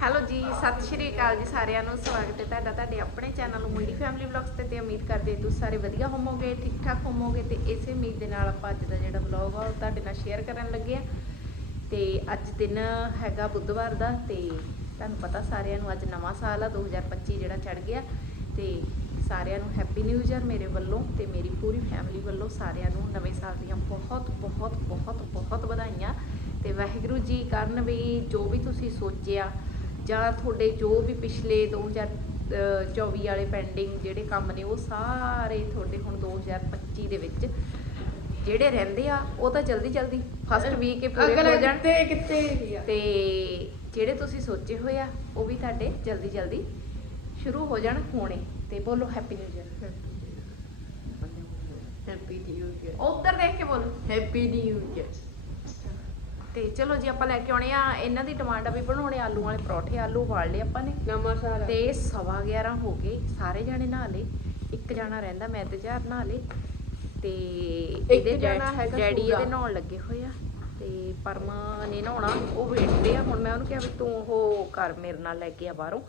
Hello ਜੀ, ਸਤਿ ਸ਼੍ਰੀ ਅਕਾਲ ਜੀ ਸਾਰਿਆਂ ਨੂੰ। ਸਵਾਗਤ ਹੈ ਤੁਹਾਡਾ ਤੁਹਾਡੇ ਆਪਣੇ ਚੈਨਲ ਮੁੰਡੀ ਫੈਮਿਲੀ ਵਲੌਗਸ ਤੇ ਤੇ ਉਮੀਦ ਕਰਦੇ ਤੁਸੀਂ ਸਾਰੇ ਵਧੀਆ ਹੋਵੋਗੇ ਠੀਕ ਠਾਕ ਹੋਵੋਗੇ ਤੇ ਇਸੇ ਉਮੀਦ ਦੇ ਨਾਲ ਆਪਾਂ ਅੱਜ ਦਾ ਜਿਹੜਾ ਵਲੌਗ ਆ ਉਹ ਤੁਹਾਡੇ ਨਾਲ ਸ਼ੇਅਰ ਕਰਨ ਲੱਗੇ ਆ ਤੇ ਅੱਜ ਦਿਨ ਹੈਗਾ ਬੁੱਧਵਾਰ ਦਾ ਤੇ ਤੁਹਾਨੂੰ ਪਤਾ ਸਾਰਿਆਂ ਨੂੰ ਅੱਜ ਨਵਾਂ ਸਾਲ ਆ 2025 ਜਿਹੜਾ ਚੜ ਗਿਆ। ਤੇ ਸਾਰਿਆਂ ਨੂੰ ਹੈਪੀ ਨਿਊ ਇਅਰ ਮੇਰੇ ਵੱਲੋਂ ਤੇ ਮੇਰੀ ਪੂਰੀ ਫੈਮਿਲੀ ਵੱਲੋਂ ਸਾਰਿਆਂ ਨੂੰ ਨਵੇਂ ਸਾਲ ਦੀਆਂ ਬਹੁਤ ਬਹੁਤ ਬਹੁਤ ਬਹੁਤ ਵਧਾਈਆਂ। ਤੇ ਵਾਹਿਗੁਰੂ ਜੀ ਕਰਨ ਵੀ ਜੋ ਵੀ ਤੁਸੀਂ ਸੋਚਿਆ ਜਾਂ ਤੁਹਾਡੇ ਜੋ ਵੀ ਪਿਛਲੇ 2024 ਵਾਲੇ ਪੈਂਡਿੰਗ ਜਿਹੜੇ ਕੰਮ ਨੇ ਉਹ ਸਾਰੇ ਤੁਹਾਡੇ ਹੁਣ 2025 ਦੇ ਵਿੱਚ ਜਿਹੜੇ ਰਹਿੰਦੇ ਆ ਉਹ ਤਾਂ ਜਲਦੀ ਜਲਦੀ ਫਸਟ ਵੀਕ ਹੀ ਪੂਰੇ ਹੋ ਜਾਣ। ਕਿੱਥੇ ਆ। ਤੇ ਜਿਹੜੇ ਤੁਸੀਂ ਸੋਚੇ ਹੋਏ ਆ ਉਹ ਵੀ ਤੁਹਾਡੇ ਜਲਦੀ ਜਲਦੀ ਸ਼ੁਰੂ ਹੋ ਜਾਣ ਹੋਣੇ ਤੇ ਬੋਲੋ happy new year happy new year ਉੱਧਰ ਦੇਖ ਕੇ ਬੋਲੋ। ਹੈਪੀ ਨਿਊ ਇਅਰ ਤੇ ਚਲੋ ਜੀ ਆਪਾਂ ਲੈ ਕੇ ਆਉਣੇ ਆ ਇਹਨਾਂ ਦੀ ਡਿਮਾਂਡ ਆ ਵੀ ਬਣਾਉਣੇ ਆਲੂ ਵਾਲੇ ਪਰੌਠੇ ਆਲੂ ਉਬਾਲ ਲਏ ਆਪਾਂ ਨੇ। ਨਵਾਂ ਸਾਲ ਤੇ ਸਵਾ 11 ਹੋ ਗਏ ਸਾਰੇ ਜਾਣੇ ਨਹਾ ਲਏ ਇੱਕ ਜਾਣਾ ਰਹਿੰਦਾ ਮੈਂ ਤੇ ਚਾਰ ਨਹਾ ਲਏ। ਤੇ ਇਹਦੇ ਜਾਣਾ ਡੈਡ- ਹੈਗਾ ਡੈਡੀ ਸੂਰਾ। ਇਹਦੇ ਨਹਾਉਣ ਲੱਗੇ ਹੋਏ ਆ। ਤੇ ਪਰਮਾ ਨੇ ਨਹਾਉਣਾ ਉਹ ਵੇਟਦੇ ਆ ਹੁਣ ਮੈਂ ਉਹਨੂੰ ਕਿਹਾ ਵੀ ਤੂੰ ਉਹ ਕਰ ਮੇਰੇ ਨਾਲ ਲੈ ਕੇ ਆ ਬਾਹਰੋਂ।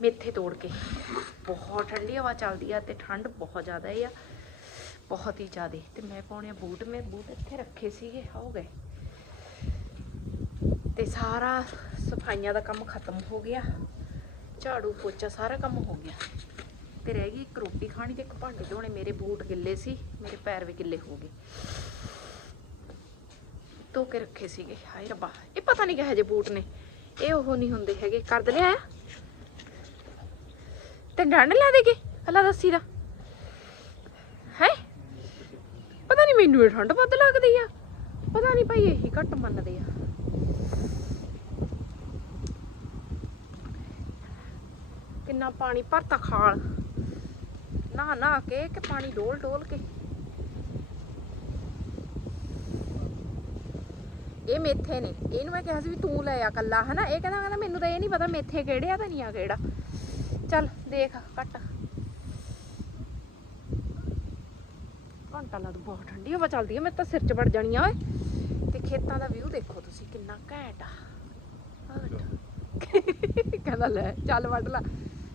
ਮੇਥੇ ਤੋੜ ਕੇ। ਬਹੁਤ ਠੰਡੀ ਹਵਾ ਚੱਲਦੀ ਆ ਤੇ ਠੰਡ ਬਹੁਤ ਜ਼ਿਆਦਾ ਆ। ਬਹੁਤ ਹੀ ਜ਼ਿਆਦਾ। ਤੇ ਮੈਂ ਪਾਉਣੇ ਆ ਬੂਟ, ਮੈਂ ਬੂਟ ਇੱਥੇ ਰੱਖੇ ਸੀਗੇ, ਹੋ ਗਏ। ਤੇ ਸਾਰਾ ਸਫਾਈਆਂ ਦਾ ਕੰਮ ਖਤਮ ਹੋ ਗਿਆ। ਝਾੜੂ ਪੋਚਾ ਸਾਰਾ ਕੰਮ ਹੋ ਗਿਆ। ਤੇ ਰਹਿ ਗਈ ਇੱਕ ਰੋਟੀ ਖਾਣੀ ਤੇ ਇੱਕ ਭਾਂਡੇ ਧੋਣੇ। ਮੇਰੇ ਬੂਟ ਗਿੱਲੇ ਸੀ, ਮੇਰੇ ਪੈਰ ਵੀ ਗਿੱਲੇ ਹੋ ਗਏ। ਧੋ ਕੇ ਰੱਖੇ ਸੀਗੇ। ਹਾਏ ਰੱਬਾ, ਇਹ ਪਤਾ ਨਹੀਂ ਕਿਹੋ ਜਿਹੇ ਬੂਟ ਨੇ। ਇਹ ਉਹ ਨਹੀਂ ਹੁੰਦੇ ਹੈਗੇ। ਕਰ ਦੇ ਲਿਆ ਤੇ ਡੰਡ ਲਾ ਦੇਗੇ? ਅੱਲਾ ਦੱਸੀ ਦਾ ਹੈ ਪਤਾ ਨਹੀਂ ਮੈਨੂੰ ਇਹ ਠੰਡ ਵੱਧ ਲੱਗਦੀ ਆ। ਪਤਾ ਨਹੀਂ ਭਾਈ ਇਹੀ ਘੱਟ ਮੰਨਦੇ ਆ। ਕਿੰਨਾ ਪਾਣੀ ਭਰਤਾ ਖਾਲ। ਨਾ ਨਾ ਕੇ ਕਿ ਪਾਣੀ ਡੋਲ ਡੋਲ ਕੇ। ਇਹ ਮੇਥੇ ਨੇ। ਇਹਨੂੰ ਮੈਂ ਕਿਹਾ ਸੀ ਵੀ ਤੂੰ ਲੈ ਆ ਕੱਲਾ, ਹਨਾ? ਇਹ ਕਹਿੰਦਾ ਕਹਿੰਦਾ ਮੈਨੂੰ ਤਾਂ ਇਹ ਨਹੀਂ ਪਤਾ ਮੇਥੇ ਕਿਹੜੇ ਆ ਧਨੀਆ ਕਿਹੜਾ। ਚੱਲ ਦੇਖ ਕੱਟ ਘੰਟਾ ਲੱਗ ਬਹੁਤ ਠੰਡੀ ਹਵਾ ਚੱਲਦੀ ਹੈ ਮੇਰੇ ਤਾਂ ਸਿਰ 'ਚ ਵੜ ਜਾਣੀ ਆ, ਓਏ। ਤੇ ਖੇਤਾਂ ਦਾ ਵਿਊ ਦੇਖੋ ਤੁਸੀਂ, ਕਿੰਨਾ ਘੈਂਟ ਆ। ਕਹਿੰਦਾ, ਲੈ, ਚੱਲ ਵੱਢ ਲਾ।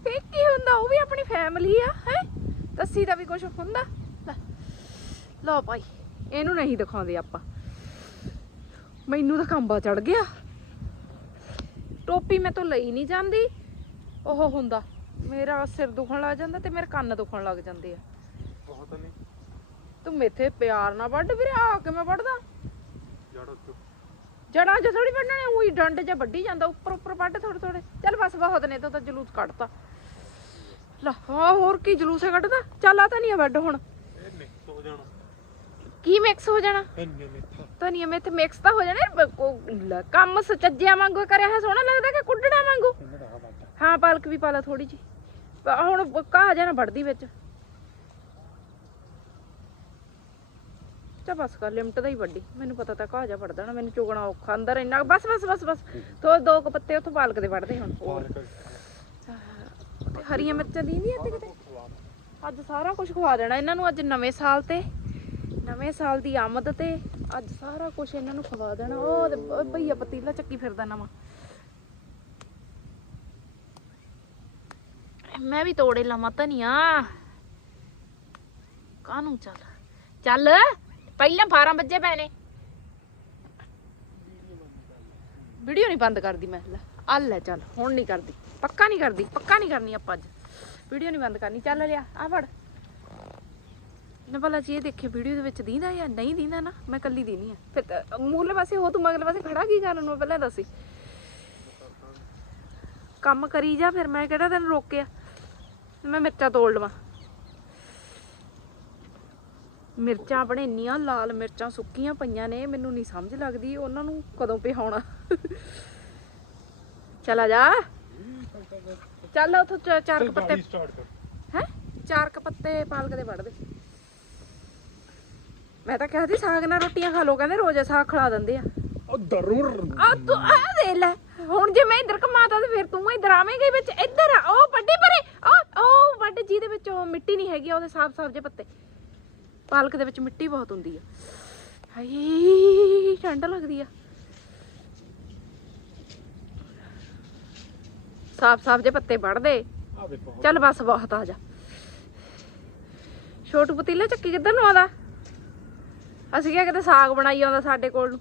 ਇਹ ਕੀ ਹੁੰਦਾ, ਉਹ ਵੀ ਆਪਣੀ ਫੈਮਿਲੀ ਆ, ਹੈ? ਦੱਸੀ ਦਾ ਵੀ ਕੁਝ ਹੁੰਦਾ? ਲਓ ਭਾਈ, ਇਹਨੂੰ ਨਹੀਂ ਦਿਖਾਉਂਦੇ ਆਪਾਂ। ਮੈਨੂੰ ਤਾਂ ਕੰਬਾ ਚੜ ਗਿਆ। ਟੋਪੀ ਮੈਂ ਤੋਂ ਲਈ ਨਹੀਂ ਜਾਂਦੀ। ਉਹ ਹੁੰਦਾ, ਮੇਰਾ ਸਿਰ ਦੁਖਣ ਲੱਗ ਜਾਂਦਾ ਤੇ ਮੇਰੇ ਕੰਨ ਦੁਖਣ ਲੱਗ ਜਾਂਦੇ ਆ। ਤੂੰ ਮੇਥੇ ਪਿਆਰ ਨਾਲ ਵੱਢ ਵੀਰੇ ਆ ਕੇ ਮੈਂ ਵੱਢਦਾ? ਜੜ ਉੱਤੇ। ਜੜਾਂ 'ਚ ਥੋੜੀ ਵੱਢਣੇ ਉਹੀ ਡੰਡ 'ਚ ਵੱਢੀ ਜਾਂਦਾ ਉੱਪਰ ਉੱਪਰ ਵੱਢ ਥੋੜੇ ਥੋੜੇ ਚੱਲ ਬਸ ਬਹੁਤ ਨੇ ਤੂੰ ਤਾਂ ਜਲੂਸ ਕੱਢਤਾ। ਲਾ ਹਾਂ ਹੋਰ ਕੀ ਜਲੂਸ ਹੈ ਕੱਢਦਾ? ਚੱਲ ਆ ਤਾਂ ਨਹੀਂ ਵੱਢ ਹੁਣ। ਇਹ ਮਿਕਸ ਹੋ ਜਾਣਾ। ਕੀ ਮਿਕਸ ਹੋ ਜਾਣਾ? ਧਨੀਆ ਮੇਥੇ। ਮਿਕਸ ਤਾਂ ਹੋ ਜਾਣਾ ਬ- ਉਹ ਲੈ, ਕੰਮ ਸੱਜਿਆ ਵਾਂਗੂ ਕਰਿਆ ਹੈ ਸੋਹਣਾ ਲੱਗਦਾ ਕਿ ਕੁੱਡਣਾ ਵਾਂਗੂ? ਇਹਨਾਂ ਦਾ ਵੱਟ ਹਾਂ ਪਾਲਕ ਵੀ ਪਾ ਲਾ ਥੋੜੀ ਜੀ ਹੁਣ ਘਾਹ ਜਾਣਾ ਵੜਦੀ ਵਿੱਚ। ਚਾ ਬਸ ਕਰ ਲਿਮਟ ਦਾ ਹੀ ਵੱਡੀ। ਮੈਨੂੰ ਪਤਾ ਤਾਂ ਘਾਹ ਜਾ ਵੜਦਾ ਨਾ ਮੈਨੂੰ ਚੁਗਣਾ ਔਖਾ ਅੰਦਰ ਇੰਨਾ। ਬਸ ਬਸ ਬਸ ਬਸ। ਤੋ ਦੋ ਕੁ ਪੱਤੇ ਉੱਥੋਂ ਪਾਲਕ ਦੇ ਵੜਦੇ ਹੁਣ। ਹੋਰ। ਤੇ ਹਰੀਆਂ ਮਿਰਚਾਂ ਦੀਂਦੀਆਂ ਤੇ ਕਿਤੇ? ਅੱਜ ਸਾਰਾ ਕੁਝ ਖਵਾ ਦੇਣਾ ਇਹਨਾਂ ਨੂੰ ਅੱਜ ਨਵੇਂ ਸਾਲ ਤੇ। ਨਵੇਂ ਸਾਲ ਦੀ ਆਮਦ ਤੇ ਅੱਜ ਸਾਰਾ ਕੁਝ ਇਹਨਾਂ ਨੂੰ ਖਵਾ ਦੇਣਾ। ਉਹ ਭਈਆ ਪਤੀਲਾ ਚੱਕੀ ਫਿਰਦਾ ਨਵਾਂ। ਮੈਂ ਵੀ ਤੋੜੇ ਲਵਾਂ ਧਨੀਆ। ਕਾਹਨੂੰ ਚੱਲ? ਚੱਲ। ਪਹਿਲਾਂ 12 ਵਜੇ ਪਏ ਨੇ। ਵੀਡੀਓ ਨਹੀਂ ਬੰਦ ਕਰਦੀ ਮੈਂ। ਲੈ, ਆ ਲੈ ਚੱਲ, ਹੁਣ ਨਹੀਂ ਕਰਦੀ। ਪੱਕਾ ਨਹੀਂ ਕਰਦੀ, ਪੱਕਾ ਨਹੀਂ ਕਰਨੀ ਆਪਾਂ ਅੱਜ। ਵੀਡੀਓ ਨਹੀਂ ਬੰਦ ਕਰਨੀ। ਚੱਲ ਲਿਆ, ਆ ਫੜ। ਨਾ ਭਲਾ ਜੀ ਇਹ ਦੇਖੇ ਵੀਡੀਓ ਦੇ ਵਿੱਚ ਦੀਂਦਾ ਜਾਂ ਨਹੀਂ ਦੀਂਦਾ ਨਾ, ਮੈਂ ਕੱਲੀ ਦੀਨੀ ਆ। ਫਿਰ ਤਾਂ ਪਾਸੇ ਹੋ ਤੂੰ ਮਗਲੇ ਪਾਸੇ ਖੜਾ ਕੀ ਕਰਨ ਨੂੰ ਪਹਿਲਾਂ ਦੱਸੀ ਕੰਮ ਕਰੀ ਜਾ ਫਿਰ, ਮੈਂ ਕਿਹੜਾ ਤੈਨੂੰ ਰੋਕਿਆ? ਮੈਂ ਮਿਰਚਾਂ ਤੋੜ ਲਵਾਂ। ਮਿਰਚਾਂ ਆਪਣੇ ਇੰਨੀਆਂ ਲਾਲ ਮਿਰਚਾਂ ਸੁੱਕੀਆਂ ਪਈਆਂ ਨੇ ਮੈਨੂੰ ਨਹੀਂ ਸਮਝ ਲੱਗਦੀ ਉਹਨਾਂ ਨੂੰ ਕਦੋਂ ਪਿਹਾਉਣਾ ਚਲਾ ਜਾ। ਚੱਲ ਉਥੋਂ ਚਾਰ ਕੁ ਪੱਤੇ ਹੈ? ਚਾਰ ਕੁ ਪੱਤੇ ਪਾਲਕ ਦੇ ਵੜ ਦੇ। ਮੈਂ ਤਾਂ ਕਹਿੰਦੀ ਸਾਗ ਨਾਲ ਰੋਟੀਆਂ ਖਾ ਲੋ ਕਹਿੰਦੇ ਰੋਜ਼ ਸਾਗ ਖਿਲਾ ਦਿੰਦੇ ਆ। ਉਹ ਦਰੂਰ। ਆ ਤੂੰ ਆ ਦੇ ਲੈ ਹੁਣ ਜੇ ਮੈਂ ਇੱਧਰ ਕਮਾਤਾ ਤੇ ਫਿਰ ਤੂੰ ਇੱਧਰ ਆਵੇਂਗੀ ਵਿੱਚ ਇੱਧਰ ਆ ਉਹ ਵੱਡੀ ਪਰੇ ਉਹ ਉਹ ਵੱਡ ਜਿਹਦੇ ਵਿੱਚ ਉਹ ਮਿੱਟੀ ਨਹੀਂ ਹੈਗੀ ਉਹਦੇ ਸਾਫ਼ ਸਾਫ਼ ਜੇ ਪੱਤੇ। ਪਾਲਕ ਦੇ ਵਿੱਚ ਮਿੱਟੀ ਬਹੁਤ ਹੁੰਦੀ ਆ। ਹਾਏ ਠੰਡ ਲੱਗਦੀ ਆ। ਸਾਫ਼ ਸਾਫ਼ ਜੇ ਪੱਤੇ ਵੜ ਦੇ। ਆ ਦੇਖੋ ਚੱਲ ਬਸ ਬਹੁਤ ਆ ਜਾ। ਛੋਟੂ ਪਤੀਲਾ ਚੱਕੀ ਕਿੱਧਰ ਨੂੰ ਆਉਂਦਾ? ਅਸੀਂ ਕਿਹਾ ਕਿਤੇ ਸਾਗ ਬਣਾਈ ਆਉਂਦਾ ਸਾਡੇ ਕੋਲ। ਨੂੰ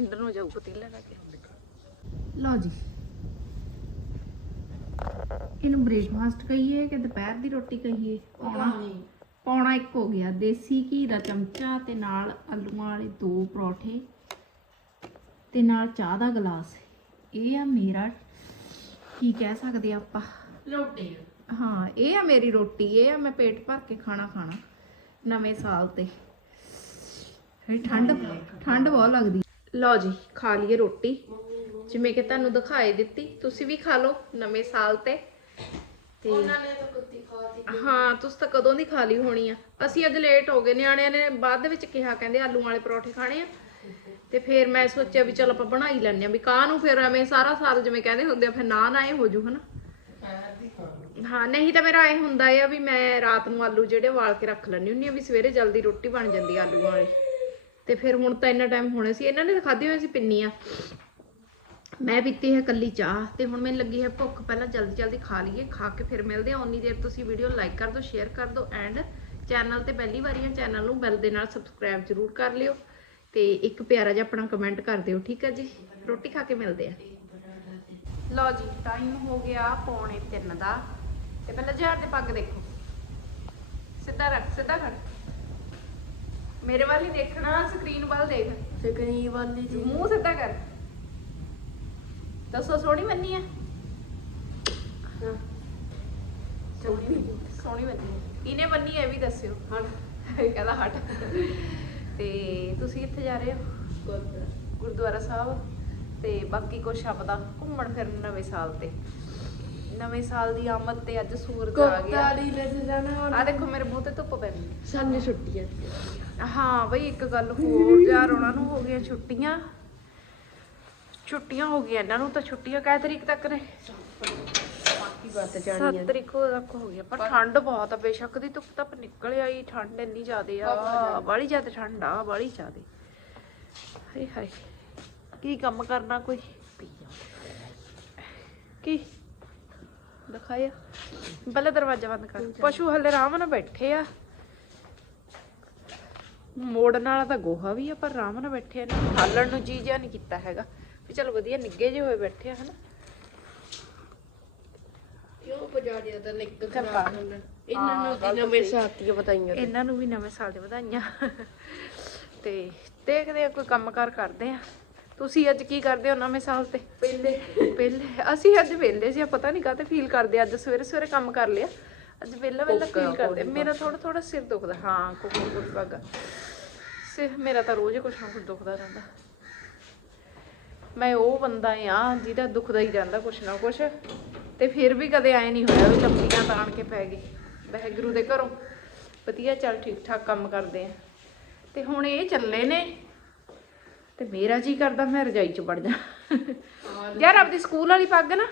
ਪਿੰਡ ਨੂੰ ਜਾਊ ਪਤੀਲਾ ਲੈ ਕੇ। ਲਓ ਜੀ। ਇਹਨੂੰ ਬ੍ਰੇਕਫਾਸਟ ਕਹੀਏ ਕਿ ਦੁਪਹਿਰ ਦੀ ਰੋਟੀ ਕਹੀਏ? ਪੌਣਾ? ਪੌਣਾ ਇੱਕ ਹੋ ਗਿਆ। ਦੇਸੀ ਘੀ ਦਾ ਚਮਚਾ ਤੇ ਨਾਲ ਆਲੂਆਂ ਵਾਲੇ ਦੋ ਪਰੌਠੇ ਤੇ ਨਾਲ ਚਾਹ ਦਾ ਗਲਾਸ। ਇਹ ਆ ਮੇਰਾ ਕੀ ਕਹਿ ਸਕਦੇ ਆਪਾਂ? ਲੋਟੇ ਹਾਂ ਇਹ ਆ ਮੇਰੀ ਰੋਟੀ। ਇਹ ਆ ਮੈਂ ਪੇਟ ਭਰ ਕੇ ਖਾਣਾ ਖਾਣਾ ਨਵੇਂ ਸਾਲ ਤੇ। ਠੰਡ ਠੰਡ ਬਹੁਤ ਲੱਗਦੀ। ਲਓ ਜੀ ਖਾ ਲਈਏ ਰੋਟੀ। ਜਿਵੇਂ ਕਿ ਤੁਹਾਨੂੰ ਦਿਖਾਈ ਦਿੱਤੀ ਤੁਸੀਂ ਵੀ ਖਾ ਲਓ ਨਵੇਂ ਸਾਲ ਤੇ। ਤੇ ਉਹਨਾਂ ਨੇ ਤਾਂ ਕੁੱਤੀ ਖਾਤੀ ਹਾਂ ਤੁਸੀਂ ਤਾਂ ਕਦੋਂ ਦੀ ਖਾ ਲਈ ਹੋਣੀ ਆ? ਅਸੀਂ ਅੱਜ ਲੇਟ ਹੋ ਗਏ ਨਿਆਣਿਆਂ ਨੇ ਬਾਅਦ ਦੇ ਵਿੱਚ ਕਿਹਾ ਕਹਿੰਦੇ ਆਲੂ ਵਾਲੇ ਪਰੌਠੇ ਖਾਣੇ ਆ। ਤੇ ਫਿਰ ਮੈਂ ਸੋਚਿਆ ਵੀ ਚਲ ਆਪਾਂ ਬਣਾ ਹੀ ਲੈਣੇ ਆ ਵੀ ਕਾਹ ਨੂੰ ਫਿਰ ਐਵੇਂ ਸਾਰਾ ਸਾਲ ਜਿਵੇਂ ਕਹਿੰਦੇ ਹੁੰਦੇ ਆ ਫਿਰ ਨਾ ਨਾ ਇਹ ਹੋ ਜੂ ਹਨਾ ਹਾਂ ਨਹੀਂ ਤਾਂ ਮੇਰਾ ਐ ਹੁੰਦਾ ਆ ਵੀ ਮੈਂ ਰਾਤ ਨੂੰ ਆਲੂ ਜਿਹੜੇ ਉਬਾਲ ਕੇ ਰੱਖ ਲੈਣੀ ਹੁੰਦੀ ਆ ਵੀ ਸਵੇਰੇ ਜਲਦੀ ਰੋਟੀ ਬਣ ਜਾਂਦੀ ਆ ਆਲੂਆਂ ਵਾਲੀ। ਤੇ ਫਿਰ ਹੁਣ ਤਾਂ ਇੰਨਾ ਟਾਈਮ ਹੋਣਾ ਸੀ। ਇਹਨਾਂ ਨੇ ਖਾਧੀ ਹੋਈ ਸੀ ਪਿੰਨੀਆਂ। ਮੈਂ ਪੀਤੀ ਹੈ ਕੱਲੀ ਚਾਹ ਤੇ ਹੁਣ ਮੈਨੂੰ ਲੱਗੀ ਹੈ ਭੁੱਖ, ਪਹਿਲਾਂ ਜਲਦੀ ਜਲਦੀ ਖਾ ਲਈਏ, ਖਾ ਕੇ ਫਿਰ ਮਿਲਦੇ ਹਾਂ। ਉਨੀ ਦੇਰ ਤੁਸੀਂ ਵੀਡੀਓ ਲਾਈਕ ਕਰ ਦਿਓ ਸ਼ੇਅਰ ਕਰ ਦਿਓ ਐਂਡ ਚੈਨਲ ਤੇ ਪਹਿਲੀ ਵਾਰੀ ਹੈ ਚੈਨਲ ਨੂੰ ਬੈਲ ਦੇ ਨਾਲ ਸਬਸਕ੍ਰਾਈਬ ਜ਼ਰੂਰ ਕਰ ਲਿਓ ਤੇ ਇੱਕ ਪਿਆਰਾ ਜਿਹਾ ਆਪਣਾ ਕਮੈਂਟ ਕਰ ਦਿਓ, ਠੀਕ ਹੈ ਜੀ? ਰੋਟੀ ਖਾ ਕੇ ਮਿਲਦੇ ਆ ਲਓ ਜੀ ਟਾਈਮ ਹੋ ਗਿਆ ਪੌਣੇ 3 ਦਾ। ਤੇ ਪਹਿਲਾਂ ਜਹਰ ਦੇ ਪੱਗ ਦੇਖੋ। ਸਿੱਧਾ ਰੱਖ, ਸਿੱਧਾ ਕਰ ਮੇਰੇ ਵੱਲ ਹੀ ਦੇਖਣਾ ਸਕਰੀਨ ਵੱਲ ਦੇਖ। ਸਕਰੀ ਵਾਲੀ ਜੀ ਮੂੰਹ ਸਿੱਧਾ ਕਰ। ਦੱਸੋ ਸੋਹਣੀ ਬੰਨੀ ਆ? ਸੋਹਣੀ ਸੋਹਣੀ ਬੰਨੀ ਕਿਨੇ ਬੰਨੀ ਇਹ ਵੀ ਦੱਸਿਓ। ਹਟ। ਕਹਿੰਦਾ ਹਟ। ਤੇ ਤੁਸੀਂ ਕਿੱਥੇ ਜਾ ਰਹੇ ਹੋ? ਗੁਰਦੁਆਰਾ। ਸਾਹਿਬ। ਤੇ ਬਾਕੀ ਕੁਛ ਸ਼ਬਦਾ ਘੁੰਮਣ ਫਿਰਨ ਨਵੇਂ ਸਾਲ ਤੇ। ਨਵੇਂ ਸਾਲ ਦੀ ਆਮਦ ਤੇ ਅੱਜ ਸੂਰਜ ਆ ਗਿਆ। ਕੋਤਾਲੀ ਲੈ ਕੇ ਜਾਣਾ ਆ ਦੇਖੋ ਮੇਰੇ ਮੂੰਹ ਤੇ ਧੁੱਪ ਪੈਂਦੀ ਸਾਨੂੰ ਛੁੱਟੀ ਹੈ ਹਾਂ ਬਈ ਇੱਕ ਗੱਲ ਹੋਰ ਯਾਰ ਉਹਨਾਂ ਨੂੰ ਹੋ ਗਈਆਂ ਛੁੱਟੀਆਂ। ਛੁੱਟੀਆਂ ਹੋ ਗਈਆਂ ਇਹਨਾਂ ਨੂੰ ਤਾਂ ਛੁੱਟੀਆਂ ਕਿਹ ਤਰੀਕ ਤੱਕ ਨੇ। ਬਾਕੀ ਬਾਤ 7 ਜਾਣੀ ਹੈ ਤਰੀਕ ਤੱਕ ਹੋ ਗਿਆ ਪਰ ਠੰਡ ਬਹੁਤ ਆ ਬੇਸ਼ੱਕ ਦੀ ਧੁੱਪ ਧੱਪ ਨਿਕਲ ਆਈ ਠੰਡ ਇੰਨੀ ਜ਼ਿਆਦੇ ਆ ਬਾਲੀ ਜ਼ਿਆਦਾ ਠੰਡ ਆ ਬਾਲੀ ਜ਼ਿਆਦੇ। ਹਾਏ ਹਾਏ ਕੀ ਕੰਮ ਕਰਨਾ ਕੋਈ? ਕੀ? ਦਿਖਾਇਆ ਪਹਿਲਾਂ ਦਰਵਾਜ਼ਾ ਬੰਦ ਕਰ। ਪਸ਼ੂ ਹਲੇ ਆਰਾਮ ਨਾਲ ਬੈਠੇ ਆ। ਮੋੜਨ ਵਾਲਾ ਤਾਂ ਗੋਹਾ ਵੀ ਆ ਪਰ ਆਰਾਮ ਨਾਲ ਬੈਠੇ ਨੂੰ ਹਾਲਣ ਨੂੰ ਜੀ ਜਿਹਾ ਨਹੀਂ ਕੀਤਾ ਹੈਗਾ ਵੀ ਚਲ ਵਧੀਆ ਨਿੱਗੇ ਜਿਹੇ ਹੋਏ ਬੈਠੇ ਆ ਹਨਾ। ਕਿਉਂ ਪਜਾੜਿਆ ਤਾਂ ਨਿੱਕ ਚੰਗਾ। ਇਹਨਾਂ ਨੂੰ ਦੀ ਨਵੇਂ ਸਾਥੀਆਂ ਬਤਾਈਆਂ ਇਹਨਾਂ ਨੂੰ ਵੀ ਨਵੇਂ ਸਾਲ ਦੇ ਵਧਾਈਆਂ। ਤੇ ਦੇਖਦੇ ਆ ਕੋਈ ਕੰਮਕਾਰ ਕਰਦੇ ਆ। ਤੁਸੀਂ ਅੱਜ ਕੀ ਕਰਦੇ ਹੋ ਨਵੇਂ ਸਾਲ ਤੇ? ਪਹਿਲੇ ਪਹਿਲੇ ਅਸੀਂ ਅੱਜ ਵਿਹਲੇ ਸੀ ਪਤਾ ਨਹੀਂ ਕਾਤੇ ਫੀਲ ਕਰਦੇ ਅੱਜ ਸਵੇਰੇ ਸਵੇਰੇ ਕੰਮ ਕਰ ਲਿਆ। ਅੱਜ ਵਿਹਲਾ ਵਿਹਲਾ ਫੀਲ ਕਰਦੇ। ਮੇਰਾ ਥੋੜਾ ਥੋੜਾ ਸਿਰ ਦੁਖਦਾ। ਹਾਂ ਕੋਕੋ ਵਗਾ ਸਿਰ ਮੇਰਾ ਤਾਂ ਰੋਜ਼ ਕੁਛ ਨਾ ਕੁਛ ਦੁਖਦਾ ਰਹਿੰਦਾ। ਮੈਂ ਉਹ ਬੰਦਾ ਆ ਜਿਹਦਾ ਦੁਖਦਾ ਹੀ ਰਹਿੰਦਾ ਕੁਛ ਨਾ ਕੁਛ। ਤੇ ਫਿਰ ਵੀ ਕਦੇ ਐ ਨਹੀਂ ਹੋਇਆ ਵੀ ਲੰਬੀਆਂ ਤਾਣ ਕੇ ਪੈ ਗਈ। ਵਾਹਿਗੁਰੂ ਦੇ ਘਰੋਂ। ਵਧੀਆ ਚੱਲ ਠੀਕ ਠਾਕ ਕੰਮ ਕਰਦੇ ਆ। ਤੇ ਹੁਣ ਇਹ ਚੱਲੇ ਨੇ ਤੇ ਮੇਰਾ ਜੀ ਕਰਦਾ ਮੈਂ ਰਜਾਈ ਚ ਵੜ ਜਾ। ਯਾਰ ਆਪਦੀ ਸਕੂਲ ਵਾਲੀ ਪੱਗ ਨਾ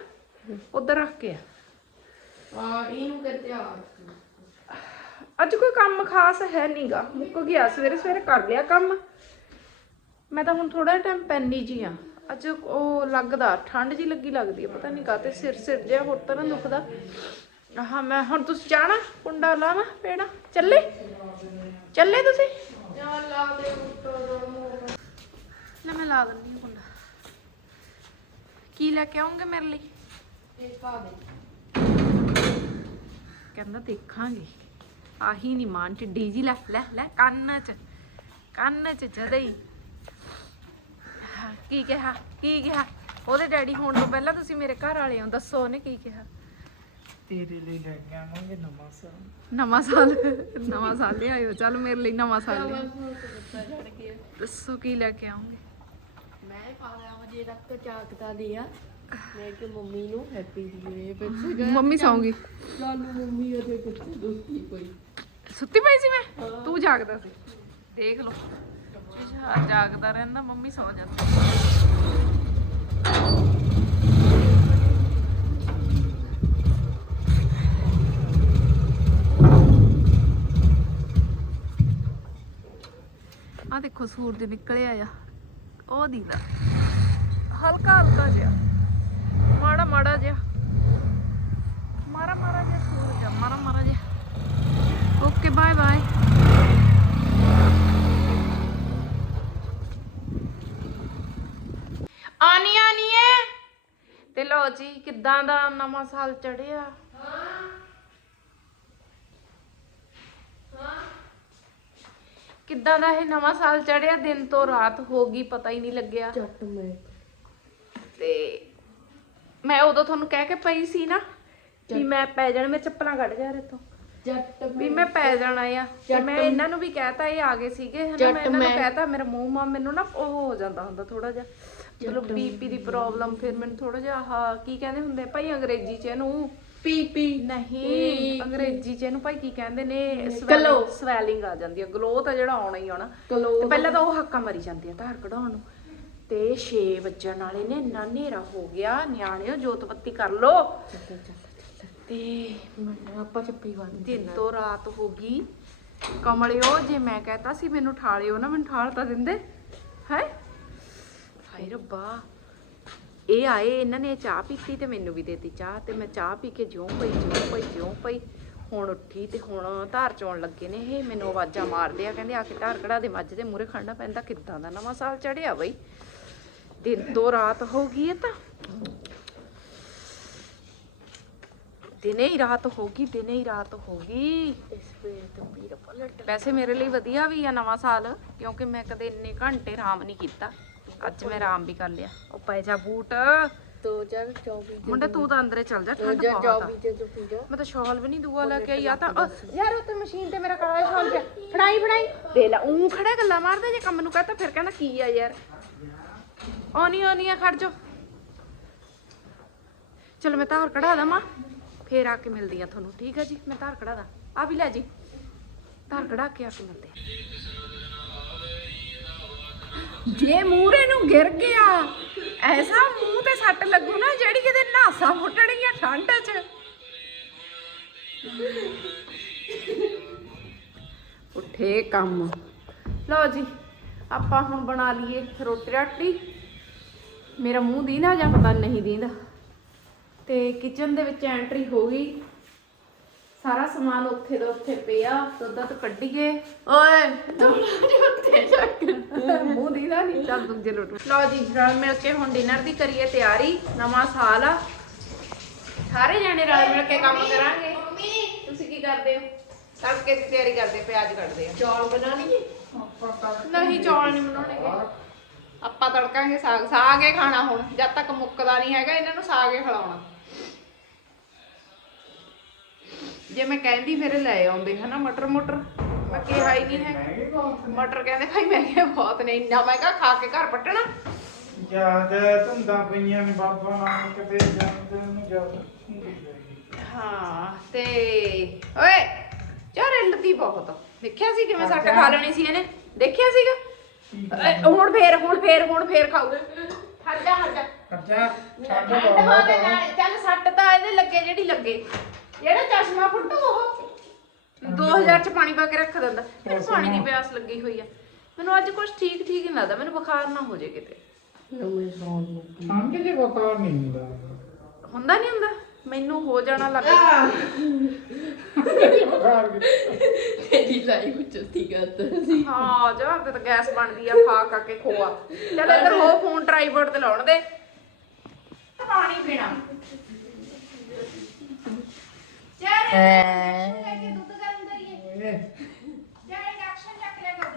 ਉਧਰ ਰੱਖ ਕੇ ਆ। ਆ ਇਹਨੂੰ ਕਰਤੇ ਆ ਅੱਜ ਕੋਈ ਕੰਮ ਖਾਸ ਹੈ ਨਹੀਂਗਾ ਮੁੱਕ ਗਿਆ ਸਵੇਰੇ ਸਵੇਰੇ ਕਰ ਲਿਆ ਕੰਮ। ਮੈਂ ਤਾਂ ਹੁਣ ਥੋੜਾ ਟਾਈਮ ਪੈਣੀ ਜੀ ਆ ਅੱਜ ਉਹ ਲੱਗਦਾ ਠੰਡ ਜੀ ਲੱਗੀ ਲੱਗਦੀ ਹੈ ਪਤਾ ਨਹੀਂ ਕਾਤੇ ਸਿਰ ਸਿਰ ਜਿਹਾ ਹੋਰ ਤਰ੍ਹਾਂ ਦੁਖਦਾ। ਹਾਂ ਮੈਂ ਹੁਣ ਤੁਸੀਂ ਜਾਣਾ ਕੁੰਡਾ ਲਾਵਾਂ ਪੇੜਾ? ਚੱਲੇ? ਚੱਲੇ ਤੁਸੀਂ? ਚੱਲ ਲਾ ਦੇ ਉੱਤੋਂ ਦੋ ਲੈ ਮੈਂ ਲਾ ਦਿੰਦੀ ਹਾਂ ਕੁੰਡਾ। ਕੀ ਲੈ ਕੇ ਆਉਂਗੇ ਮੇਰੇ ਲਈ? ਪਾ ਦੇ। ਕਹਿੰਦਾ ਦੇਖਾਂਗੇ। ਆਹੀ ਨਹੀਂ ਮਾਨ ਚ ਡੀਜੀ ਲੈ ਲੈ ਲੈ ਕੰਨ ਚ ਕੰਨ ਚ ਜਦੇ ਹੀ। ਹਾਂ, ਕੀ ਕਿਹਾ ਕੀ ਕਿਹਾ? ਉਹਦੇ ਡੈਡੀ ਹੋਣ ਤੋਂ ਪਹਿਲਾਂ ਤੁਸੀਂ ਮੇਰੇ ਘਰ ਵਾਲੇ ਹੋ ਦੱਸੋ ਉਹਨੇ ਕੀ ਕਿਹਾ? ਤੇਰੇ ਲਈ ਲੈ ਕੇ ਆਵਾਂਗੇ ਨਵਾਂ ਸਾਲ। ਨਵਾਂ ਸਾਲ ਨਵਾਂ ਸਾਲ ਲਿਆਇਓ। ਚੱਲ ਮੇਰੇ ਲਈ ਨਵਾਂ ਸਾਲ ਲਿਆਓ। ਦੱਸੋ ਕੀ ਲੈ ਕੇ ਆਉਂਗੇ? ਮੰਮੀ ਸੌਂਗੀ। ਸੁੱਤੀ ਪਈ ਸੀ ਮੈਂ? ਤੂੰ ਜਾਗਦਾ ਸੀ। ਦੇਖ ਲਓ। ਜਾਗਦਾ ਰਹਿੰਦਾ ਮੰਮੀ ਸੌ ਜਾਂਦੀ। ਆ ਦੇਖੋ ਸੂਰਜ ਨਿਕਲਿਆ ਆ। ਉਹ ਦੀਦਾ ਹਲਕਾ ਹਲਕਾ ਜਿਹਾ। ਮਾੜਾ ਮਾੜਾ ਜਿਹਾ। ਮਾਰਾ ਮਾਰਾ ਜਿਹਾ ਸੂਰਜ ਆ ਮਾਰਾ ਮਾਰਾ ਜਿਹਾ। ਓਕੇ ਬਾਏ ਬਾਏ ਆਨੀ ਆਨੀ ਹੈ ਤੇ ਲੋ ਜੀ, ਕਿਦਾਂ ਦਾ ਨਵਾਂ ਸਾਲ ਚੜਿਆ ਕਿੱਦਾਂ ਦਾ ਇਹ ਨਵਾਂ ਸਾਲ ਚੜਿਆ? ਦਿਨ ਤੋਂ ਰਾਤ ਹੋ ਗਈ ਪਤਾ ਹੀ ਨਹੀਂ ਲੱਗਿਆ। ਚੱਟ ਮੈਂ। ਤੇ ਮੈਂ ਉਦੋਂ ਤੁਹਾਨੂੰ ਕਹਿ ਕੇ ਪਈ ਸੀ ਨਾ ਕਿ ਮੈਂ ਪੈ ਜਾਣ ਮੈਂ ਚੱਪਲਾਂ ਕੱਢ ਜਾ ਰੇ ਤੋਂ। ਜੱਟ ਵੀ ਮੈਂ। ਪੈ ਜਾਣਾ ਆ। ਤੇ ਜੱਟ ਮੈਂ ਇਹਨਾਂ ਨੂੰ ਵੀ ਕਹਿਤਾ ਇਹ ਆ ਗਏ ਸੀਗੇ ਹਨਾ? ਜੱਟ ਮੈਂ ਇਹਨਾਂ ਨੂੰ ਕਹਿਤਾ ਮੇਰਾ ਮੂੰਹ ਮਾ ਮੈਨੂੰ ਨਾ ਉਹ ਹੋ ਜਾਂਦਾ ਹੁੰਦਾ ਥੋੜਾ ਜਿਹਾ। ਮਤਲਬ ਬੀਪੀ ਦੀ ਪ੍ਰੋਬਲਮ ਫਿਰ ਮੈਨੂੰ ਥੋੜਾ ਜਿਹਾ ਆਹ ਕੀ ਕਹਿੰਦੇ ਹੁੰਦੇ ਭਾਈ ਅੰਗਰੇਜ਼ੀ ਚ ਇਹਨੂੰ? ਪੀ ਪੀ। ਨਹੀਂ ਅੰਗਰੇਜ਼ੀ ਚ ਇਹਨੂੰ ਭਾਈ ਕੀ ਕਹਿੰਦੇ ਨੇ? Glow। ਸਵੈਲਿੰਗ ਆ ਜਾਂਦੀ ਹੈ ਗਲੋ ਤਾਂ ਜਿਹੜਾ ਆਉਣਾ ਹੀ ਆਉਣਾ। ਤੇ ਪਹਿਲਾਂ ਤਾਂ ਉਹ ਹੱਕਾਂ ਮਰੀ ਜਾਂਦੀਆਂ ਧਾਰ ਕਢਾਉਣ ਨੂੰ। ਤੇ 6 ਵੱਜਣ ਵਾਲੇ ਨੇ ਇੰਨਾ ਹਨੇਰਾ ਹੋ ਗਿਆ। ਨਿਆਣਿਓ ਜੋਤ ਬੱਤੀ ਕਰ ਲੋ ਤੇ ਆਪਾਂ ਚੱਪੀ ਬੰਨ ਦਿਨ ਤੋਂ ਰਾਤ ਹੋ ਗਈ। ਕਮਲਿਓ ਜੇ ਮੈਂ ਕਹਤਾ ਸੀ ਮੈਨੂੰ ਠਾਲਿਓ ਨਾ ਮੈਨੂੰ ਠਾਲ ਤਾਂ ਦਿੰਦੇ। ਹੈ? ਹਾਏ ਰੱਬਾ। ਇਹ ਆਏ ਇਹਨਾਂ ਨੇ ਚਾਹ ਪੀਤੀ ਤੇ ਮੈਨੂੰ ਵੀ ਦੇਤੀ ਚਾਹ ਤੇ ਮੈਂ ਚਾਹ ਪੀ ਕੇ ਜਿਉਂ ਪਈ ਜਿਉਂ ਪਈ ਜਿਉਂ ਪਈ। ਹੁਣ ਉੱਠੀ ਤੇ ਹੁਣ ਧਾਰ ਚੋਣ ਲੱਗੇ ਨੇ ਇਹ ਮੈਨੂੰ ਆਵਾਜ਼ਾਂ ਮਾਰਦੇ ਆ ਕਹਿੰਦੇ ਆ ਕੇ ਧਾਰ ਕਢਾ ਦੇ ਮੱਝ ਦੇ ਮੂਰੇ ਖੜਨਾ ਪੈਂਦਾ ਕਿੱਦਾਂ ਦਾ ਨਵਾਂ ਸਾਲ ਚੜਿਆ ਬਈ। ਦਿਨ ਤੋਂ ਰਾਤ ਹੋ ਗਈ ਇਹ ਤਾਂ। ਦਿਨੇ ਹੀ ਰਾਤ ਹੋ ਗਈ ਦਿਨੇ ਹੀ ਰਾਤ ਹੋ ਗਈ। ਇਸ ਵੇਲੇ ਤੇ ਪੀਰ ਪਲਟ ਵੈਸੇ ਮੇਰੇ ਲਈ ਵਧੀਆ ਵੀ ਆ ਨਵਾਂ ਸਾਲ ਕਿਉਂਕਿ ਮੈਂ ਕਦੇ ਇੰਨੇ ਘੰਟੇ ਆਰਾਮ ਨਹੀਂ ਕੀਤਾ। ਅੱਜ ਮੈਂ ਆਰਾਮ ਵੀ ਕਰ ਲਿਆ। ਉਹ ਪੈ ਜਾ ਬੂਟ। 2024 ਮੁੰਡੇ ਤੂੰ ਤਾਂ ਅੰਦਰੇ ਚੱਲ ਜਾ ਠੰਡ ਬਹੁਤ ਆ। 2024 ਤੇ ਤੂੰ ਪੀਜਾ ਮੈਂ ਤਾਂ ਸ਼ਾਲ ਵੀ ਨਹੀਂ ਦੂਆ ਲੈ ਕੇ ਆਈ ਆ ਤਾਂ ਅ, ਯਾਰ ਉਹ ਤੇ ਮਸ਼ੀਨ ਤੇ ਮੇਰਾ ਕਾਲਾ ਸ਼ਾਲ ਪਿਆ। ਫੜਾਈ ਫੜਾਈ। ਦੇ ਲੈ ਉਂ ਖੜਾ ਗੱਲਾਂ ਮਾਰਦਾ ਜੇ ਕੰਮ ਨੂੰ ਕਹਤਾ ਫਿਰ ਕਹਿੰਦਾ ਕੀ ਆ ਯਾਰ? ਆਉਣੀ ਆਉਣੀ ਆ ਖੜ ਜਾ। ਚਲੋ ਮੈਂ ਧਾਰ ਕਢਾ ਦਵਾਂ। ਫੇਰ ਆ ਕੇ ਮਿਲਦੀ ਆ ਤੁਹਾਨੂੰ ਠੀਕ ਆ ਜੀ? ਮੈਂ ਧਾਰ ਕਢਾ ਦਾਂ। ਆ ਵੀ ਲੈ ਜੀ। ਧਾਰ ਕਢਾ ਕੇ ਆ ਕੇ ਮਿਲਦੇ ਆ। ਜੇ ਮੂਹਰੇ ਨੂੰ ਗਿਰ ਗਿਆ, ਐਸਾ ਮੂੰਹ ਤੇ ਸੱਟ ਲੱਗੂ ਨਾ ਜਿਹੜੀ ਕਿਤੇ ਨਾਸਾਂ ਫੁੱਟਣਗੀਆਂ ਠੰਡ 'ਚ। ਉੱਠੇ ਕੰਮ। ਲਓ ਜੀ, ਆਪਾਂ ਹੁਣ ਬਣਾ ਲਈਏ ਰੋਟੀ ਰਾਟੀ। ਮੇਰਾ ਮੂੰਹ ਦੀਨਾ ਜਾਂ ਪਤਾ ਨਹੀਂ ਦੀਂਦਾ। ਤੇ ਕਿਚਨ ਦੇ ਵਿੱਚ ਐਂਟਰੀ ਹੋ ਗਈ। ਸਾਰਾ ਸਮਾਨ ਉੱਥੇ ਦਾ ਉੱਥੇ ਪਿਆ ਦੁੱਧ ਤੋਂ ਕੱਢੀਏ ਓਏ। ਉੱਤੇ ਚੱਕ ਮੂੰਹ ਦੀਦਾ ਨਹੀਂ ਚੱਲ ਦੂਜੇ ਲੋਟ। ਲਓ ਜੀ ਰਲ ਮਿਲ ਕੇ ਹੁਣ ਡਿਨਰ ਦੀ ਕਰੀਏ ਤਿਆਰੀ। ਨਵਾਂ ਸਾਲ ਆ। ਸਾਰੇ ਜਾਣੇ ਰਲ ਮਿਲ ਕੇ ਕੰਮ ਕਰਾਂਗੇ। ਤੁਸੀਂ ਕੀ ਕਰਦੇ ਹੋ? ਤੜਕੇ ਦੀ ਤਿਆਰੀ ਕਰਦੇ ਪਿਆਜ਼ ਕੱਟਦੇ ਆ। ਚੌਲ ਬਣਾ ਲਈਏ ਨਹੀਂ ਚੌਲ ਨਹੀਂ ਬਣਾਉਣੇਗੇ। ਆਪਾਂ ਤੜਕਾਂਗੇ ਸਾਗ। ਸਾਗ ਹੀ ਖਾਣਾ ਹੁਣ। ਜਦ ਤੱਕ ਮੁੱਕਦਾ ਨਹੀਂ ਹੈਗਾ ਇਹਨਾਂ ਨੂੰ ਸਾਗ ਹੀ ਖਿਲਾਉਣਾ। ਜੇ ਮੈਂ ਕਹਿੰਦੀ ਫਿਰ ਲੈ ਆਉਂਦੇ ਹਨਾ ਮਟਰ ਮਟਰ। ਮੈਂ ਕਿਹਾ ਹੀ ਨਹੀਂ ਹੈ। ਮਟਰ ਕਹਿੰਦੇ ਭਾਈ ਮਹਿੰਗੇ ਬਹੁਤ ਨੇ ਇੰਨਾ ਮਹਿੰਗਾ ਖਾ ਕੇ ਘਰ ਪੱਟਣਾ? ਯਾਦ ਧੁੰਦਾਂ ਪਈਆਂ ਨੇ ਬਾਬਾ ਨਾਨਕ ਦੇ ਜਨਮ ਦਿਨ ਨੂੰ ਯਾਦ ਹਾਂ। ਤੇ ਓਏ ਯਾਰ ਇੱਲਤੀ ਬਹੁਤ ਦੇਖਿਆ ਸੀ ਕਿਵੇਂ ਸੱਟ ਖਾ ਲੈਣੀ ਸੀ ਇਹਨੇ? ਦੇਖਿਆ ਸੀਗਾ? ਏ, ਹੁਣ ਫੇਰ ਹੁਣ ਫੇਰ ਹੁਣ ਫੇਰ ਖਾਊ ਹਟ ਜਾ ਅੱਛਾ ਠੰਡ ਬਹੁਤ ਆ। ਚੱਲ ਸੱਟ ਤਾਂ ਇਹਦੇ ਲੱਗੇ ਜਿਹੜੀ ਲੱਗੇ। ਜਿਹੜਾ ਚਸ਼ਮਾ ਫੁੱਟੂ ਉਹ। 2000 ਚ ਪਾਣੀ ਪਾ ਕੇ ਰੱਖ ਦਿੰਦਾ। ਮੈਨੂੰ ਪਾਣੀ ਦੀ ਪਿਆਸ ਲੱਗੀ ਹੋਈ ਆ। ਮੈਨੂੰ ਅੱਜ ਕੁਝ ਠੀਕ ਠੀਕ ਨਹੀਂ ਲੱਗਦਾ। ਮੈਨੂੰ ਬੁਖਾਰ ਨਾ ਹੋ ਜੇ ਕਿਤੇ। ਜੇ ਨਹੀਂ ਹੁੰਦਾ। ਹੁੰਦਾ ਨਹੀਂ ਹੁੰਦਾ? ਮੈਨੂੰ ਹੋ ਜਾਣਾ ਲੱਗਦਾ ਬੁਖਾਰ ਕਿਤੇ। ਤੇਰੀ ਲਾਈਫ ਚੁੱਤੀ ਕਰਦਾ ਸੀ। ਹਾਂ ਜਾ ਤੇ ਤਾਂ ਗੈਸ ਬਣਦੀ ਆ ਖਾ ਖਾ ਕੇ ਖੋਆ। ਚੱਲ ਇੱਧਰ ਹੋ ਫੋਨ ਟ੍ਰਾਈਪੋਡ ਤੇ ਲਾਉਣ ਦੇ ਪਾਣੀ ਪੀਣਾ ਚੱਲ ਲੈ ਕੇ ਦੁੱਧ ਗਰਮ ਕਰੀਏ ਓਏ ਜਾ ਇੰਡਕਸ਼ਨ ਚੱਕ ਲਿਆ ਕਰ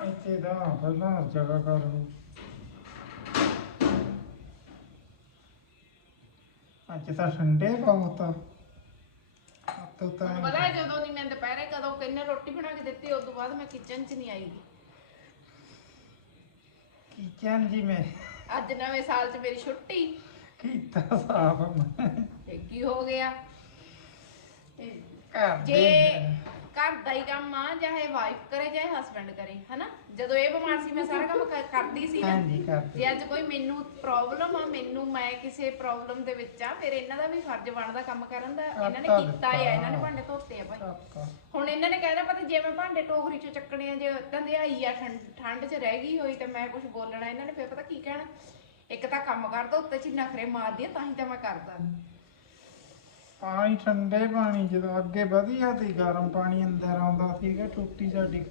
ਇੱਥੇ ਦਾ ਪਹਿਲਾਂ ਜਗ੍ਹਾ ਕਰ ਨੂੰ ਅੱਜ ਤਾਂ ਠੰਡੇ ਬਹੁਤ ਆ ਤੋ ਤਾਂ ਪਤਾ ਹੈ ਜਦੋਂ ਦੀ ਮੈਂ ਦੁਪਹਿਰੇ ਕਦੋਂ ਕਿੰਨੇ ਰੋਟੀ ਬਣਾ ਕੇ ਦਿੱਤੀ ਉਸ ਤੋਂ ਬਾਅਦ ਮੈਂ ਕਿਚਨ 'ਚ ਨਹੀਂ ਆਈ ਕਿਚਨ ਜੀ ਮੈਂ ਅੱਜ ਨਵੇਂ ਸਾਲ 'ਚ ਮੇਰੀ ਛੁੱਟੀ। ਕੀਤਾ ਸਾਫ਼ ਮੈਂ। ਤੇ ਕੀ ਹੋ ਗਿਆ? ਘਰ ਜੇ ਦੇ ਘਰ ਦਾ ਹੀ ਕੰਮ ਆ ਚਾਹੇ ਵਾਈਫ ਕਰੇ ਚਾਹੇ ਹਸਬੰਡ ਕਰੇ ਹਨਾ? ਜਦੋਂ ਇਹ ਬਿਮਾਰ ਸੀ ਮੈਂ ਸਾਰਾ ਕੰਮ ਕ- ਕਰਦੀ ਸੀ ਨਾ। ਹਾਂਜੀ ਕਰਦੇ ਜੇ ਅੱਜ ਕੋਈ ਮੈਨੂੰ ਪ੍ਰੋਬਲਮ ਆ ਮੈਨੂੰ ਮੈਂ ਕਿਸੇ ਪ੍ਰੋਬਲਮ ਦੇ ਵਿੱਚ ਆ ਫਿਰ ਇਹਨਾਂ ਦਾ ਵੀ ਫਰਜ਼ ਬਣਦਾ ਕੰਮ ਕਰਨ ਦਾ। ਇਹਨਾਂ ਨੇ ਕੀਤਾ ਆ ਇਹਨਾਂ ਨੇ ਭਾਂਡੇ ਧੋਤੇ ਆ ਭਾਈ। ਕਾਕਾ ਹੁਣ ਇਹਨਾਂ ਨੇ ਕਹਿਣਾ ਪਤਾ ਜੇ ਮੈਂ ਭਾਂਡੇ ਟੋਕਰੀ ਚੋਂ ਚੱਕਣੇ ਆ ਜੇ ਧੰਦਿਆਈ ਆ ਠੰਡ ਠੰਡ 'ਚ ਰਹਿ ਗਈ ਹੋਈ ਤੇ ਮੈਂ ਕੁਝ ਬੋਲਣਾ ਇਹਨਾਂ ਨੇ ਫਿਰ ਪਤਾ ਕੀ ਕਹਿਣਾ? ਇੱਕ ਤਾਂ ਕੰਮ ਕਰਦਾ ਉੱਤੇ ਚ ਨਖਰੇ ਮਾਰਦੀ ਆ ਤਾਂ ਹੀ ਤਾਂ ਮੈਂ ਕਰਦਾ। ਨੀ। ਪਾਣੀ ਠੰਡੇ ਪਾਣੀ ਜਦੋਂ ਅੱਗੇ ਵਧੀਆ ਤੇ ਗਰਮ ਪਾਣੀ ਅੰਦਰ ਆਉਂਦਾ ਸੀਗਾ ਟੁੱਟੀ ਸਾਡੀ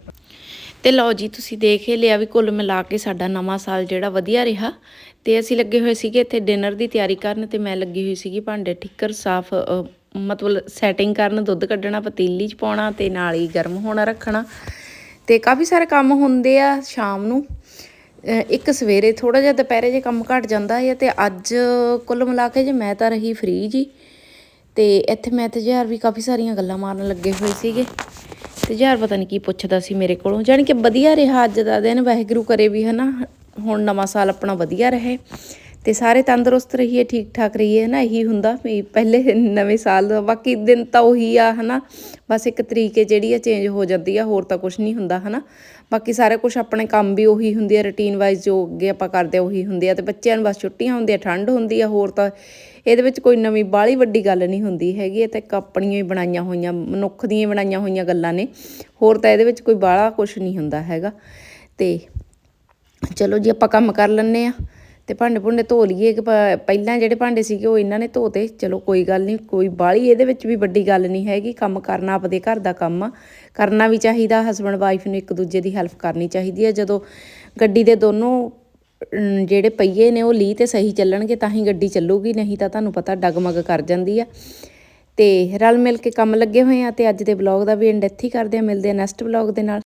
ਤੇ ਲਓ ਜੀ, ਤੁਸੀਂ ਦੇਖ ਹੀ ਲਿਆ ਵੀ ਕੁੱਲ ਮਿਲਾ ਕੇ ਸਾਡਾ ਨਵਾਂ ਸਾਲ ਜਿਹੜਾ ਵਧੀਆ ਰਿਹਾ। ਤੇ ਅਸੀਂ ਲੱਗੇ ਹੋਏ ਸੀਗੇ ਇੱਥੇ ਡਿਨਰ ਦੀ ਤਿਆਰੀ ਕਰਨ ਤੇ ਮੈਂ ਲੱਗੀ ਹੋਈ ਸੀਗੀ ਭਾਂਡੇ ਠਿੱਕਰ ਸਾਫ਼ ਮਤਲਬ ਸੈਟਿੰਗ ਕਰਨ, ਦੁੱਧ ਕੱਢਣਾ, ਪਤੀਲੀ 'ਚ ਪਾਉਣਾ ਤੇ ਨਾਲ ਹੀ ਗਰਮ ਹੋਣਾ ਰੱਖਣਾ। ਤੇ ਕਾਫੀ ਸਾਰੇ ਕੰਮ ਹੁੰਦੇ ਆ ਸ਼ਾਮ ਨੂੰ। ਇੱਕ ਸਵੇਰੇ ਥੋੜਾ ਜਿਹਾ ਦੁਪਹਿਰੇ ਜੇ ਕੰਮ ਘਟ ਜਾਂਦਾ ਹੈ ਤੇ ਅੱਜ ਕੁੱਲ ਮਿਲਾ ਕੇ ਜੇ ਮੈਂ ਤਾਂ ਰਹੀ ਫ੍ਰੀ ਜੀ। ਤੇ ਇੱਥੇ ਮੈਂ ਤੇ ਜਹਰ ਵੀ ਕਾਫੀ ਸਾਰੀਆਂ ਗੱਲਾਂ ਮਾਰਨ ਲੱਗੇ ਹੋਏ ਸੀਗੇ। ਤੇ ਜਹਰ ਪਤਾ ਨਹੀਂ ਕੀ ਪੁੱਛਦਾ ਸੀ ਮੇਰੇ ਕੋਲੋਂ। ਜਾਣੀ ਕਿ ਵਧੀਆ ਰਿਹਾ ਅੱਜ ਦਾ ਦਿਨ, ਵਾਹਿਗੁਰੂ ਕਰੇ ਵੀ ਹਨਾ, ਹੁਣ ਨਵਾਂ ਸਾਲ ਆਪਣਾ ਵਧੀਆ ਰਹੇ। ਤੇ ਸਾਰੇ ਤੰਦਰੁਸਤ ਰਹੀਏ ਠੀਕ ਠਾਕ ਰਹੀਏ ਨਾ ਇਹੀ ਹੁੰਦਾ ਵੀ ਪਹਿਲੇ ਨਵੇਂ ਸਾਲ ਦਾ, ਬਾਕੀ ਦਿਨ ਤਾਂ ਉਹੀ ਆ, ਹਨਾ। ਬਸ ਇੱਕ ਤਰੀਕੇ ਜਿਹੜੀ ਆ ਚੇਂਜ ਹੋ ਜਾਂਦੀ ਆ, ਹੋਰ ਤਾਂ ਕੁਝ ਨਹੀਂ ਹੁੰਦਾ, ਹਨਾ। ਬਾਕੀ ਸਾਰਾ ਕੁਝ ਆਪਣੇ ਕੰਮ ਵੀ ਉਹੀ ਹੁੰਦੀ ਆ ਰੁਟੀਨ ਵਾਈਜ਼ ਜੋ ਅੱਗੇ ਆਪਾਂ ਕਰਦੇ ਆ, ਉਹੀ ਹੁੰਦੀ ਆ। ਤੇ ਬੱਚਿਆਂ ਨੂੰ ਬਸ ਛੁੱਟੀਆਂ ਹੁੰਦੀਆਂ, ਠੰਡ ਹੁੰਦੀ ਆ, ਹੋਰ ਤਾਂ ਇਹਦੇ ਵਿੱਚ ਕੋਈ ਨਵੀਂ ਬਾਹਲੀ ਵੱਡੀ ਗੱਲ ਨਹੀਂ ਹੁੰਦੀ ਹੈਗੀ, ਇਹ ਤਾਂ ਇੱਕ ਆਪਣੀਆਂ ਹੀ ਬਣਾਈਆਂ ਹੋਈਆਂ, ਮਨੁੱਖ ਦੀਆਂ ਬਣਾਈਆਂ ਹੋਈਆਂ ਗੱਲਾਂ ਨੇ। ਹੋਰ ਤਾਂ ਇਹਦੇ ਵਿੱਚ ਕੋਈ ਬਾਹਲਾ ਕੁਝ ਨਹੀਂ ਹੁੰਦਾ ਹੈਗਾ। ਤੇ ਚਲੋ ਜੀ ਆਪਾਂ ਕੰਮ ਕਰ ਲੈਂਦੇ ਆ ਤੇ ਭਾਂਡੇ ਭੁੰਡੇ ਧੋ ਲਈਏ ਕਿ ਪਹਿਲਾਂ ਜਿਹੜੇ ਭਾਂਡੇ ਸੀਗੇ ਉਹ ਇਹਨਾਂ ਨੇ ਧੋਤੇ। ਚਲੋ ਕੋਈ ਗੱਲ ਨਹੀਂ, ਕੋਈ ਬਾਹਲੀ ਇਹਦੇ ਵਿੱਚ ਵੀ ਵੱਡੀ ਗੱਲ ਨਹੀਂ ਹੈਗੀ। ਕੰਮ ਕਰਨਾ ਆਪਦੇ ਘਰ ਦਾ ਕੰਮ ਆ। ਕਰਨਾ ਵੀ ਚਾਹੀਦਾ ਹਸਬੰਡ ਵਾਈਫ ਨੂੰ ਇੱਕ ਦੂਜੇ ਦੀ ਹੈਲਪ ਕਰਨੀ ਚਾਹੀਦੀ ਹੈ ਜਦੋਂ ਗੱਡੀ ਦੇ ਦੋਨੋਂ ਜਿਹੜੇ ਪਹੀਏ ਨੇ ਉਹ ਲੀ ਤੇ ਸਹੀ ਚੱਲਣਗੇ, ਤਾਂ ਹੀ ਗੱਡੀ ਚੱਲੂਗੀ, ਨਹੀਂ ਤਾਂ ਤੁਹਾਨੂੰ ਪਤਾ ਡਗਮਗ ਕਰ ਜਾਂਦੀ ਆ। ਤੇ ਰਲ ਮਿਲ ਕੇ ਕੰਮ ਲੱਗੇ ਹੋਏ ਆ ਤੇ ਅੱਜ ਦੇ ਵਲੌਗ ਦਾ ਵੀ ਐਂਡ ਇੱਥੇ ਹੀ ਕਰਦੇ ਆ, ਮਿਲਦੇ ਆ ਨੈਕਸਟ ਵਲੌਗ ਦੇ ਨਾਲ।